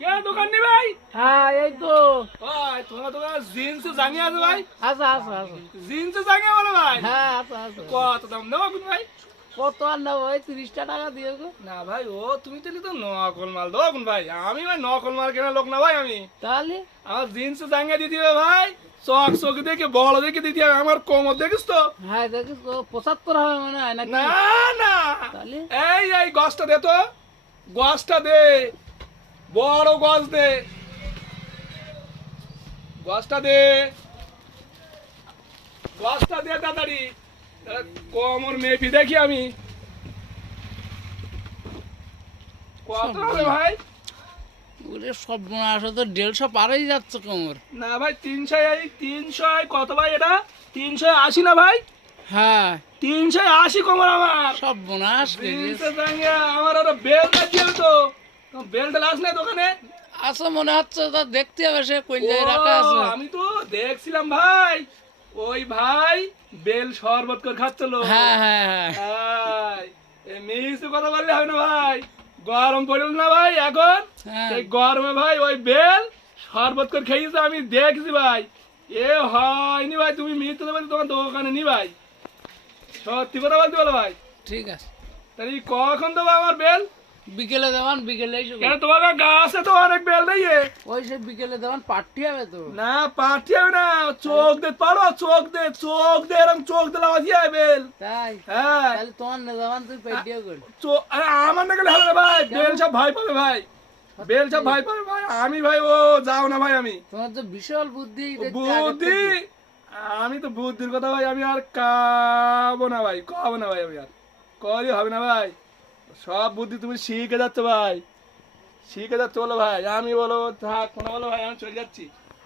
কে দোকান নি ভাই? হ্যাঁ এই তো। ভাই তোমার দোকানে জিন্স জাঙ্গিয়া আছে ভাই? আচ্ছা আচ্ছা আচ্ছা। জিন্স জাঙ্গিয়া বলো ভাই? হ্যাঁ আচ্ছা আচ্ছা। কত দাম দেবো কোন ভাই? কত আর নেবো? ওই 30টা টাকা দিয়ে গো। না ভাই, ও তুমি তো নকল মাল দেবো কোন ভাই? আমি ভাই নকল মাল কেনা লোক না ভাই আমি। তাহলে আমার জিন্স জাঙ্গিয়া দিতে হবে ভাই, চক চক দেখে বড় দেখে দিতে হবে। আমার কোমর দেখিস তো? হ্যাঁ দেখিস তো 75 হবে মনে হয় নাকি? না না, তাহলে এই গছটা দে তো, গছটা দে, বড় গছ দে, গছটা দে, গছটা দে তাড়াতাড়ি। কোমর মেপি দেখি আমি কত হবে ভাই। ওরে সব আসলে তো 150 পারেই যাচ্ছে কোমর। না ভাই, 300 কত ভাই? এটা 380 না ভাই? হ্যাঁ 380 কোমর আমার। সব বোনাস জিন্সের জাঙ্গিয়া আমার, ওটা বেল্ট লাগিয়ে হবে তো। বেল্ট আসলে দোকানে আচ্ছা মনে হচ্ছে তা দেখতে হবে সে কোন জায়গায় রাখা আছে। আমি তো দেখছিলাম ভাই, ওই ভাই বেল শরবত করে খাচ্ছিল। হ্যাঁ হ্যাঁ হ্যাঁ মিষ্টি কথা বললে হবে না ভাই, গরম পড়ল না ভাই এখন। হ্যাঁ। সেই গরমে ভাই ওই বেল শরবত করে খেয়েছে, আমি দেখছি ভাই। এ হয়নি ভাই, তুমি মিথ্যে বলছো তোমার দোকানে নি ভাই, সত্যি কথা বলতে বলো ভাই। ঠিক আছে তাহলে কখন দেবো আমার বেল? বিকেলে দেওয়ান, বিকেলে এসে কেন তোমার গাছে তো অনেক বেল নেই। ওই সে বিকেলে দেওয়ান পার্টি হবে তো। না পাঠি হবে না, চোখ দে পারো, চোখ দে এরকম চোখ দিলে আওয়াজ হয় বেল। তাই হ্যাঁ তাহলে তোমার না দেওয়ান তুই পেটিও কর। আরে আমার না গেলে হবে না ভাই, বেল সব ভাই পাবে ভাই, বেল সব ভাই পাবে ভাই। আমি ভাই ও যাও না ভাই, আমি তোমার তো বিশাল বুদ্ধি দেখছি আগের বুদ্ধি, থেকে। আমি তো বুদ্ধির কথা ভাই আমি আর কাবো না ভাই, কাবো না ভাই, আমি আর করি হবে না ভাই। সব বুদ্ধি তুমি শিখে যাচ্ছ ভাই, শিখে যাচ্ছ বলো ভাই। আমি বলো থাক না বলো ভাই, আমি চলে যাচ্ছি।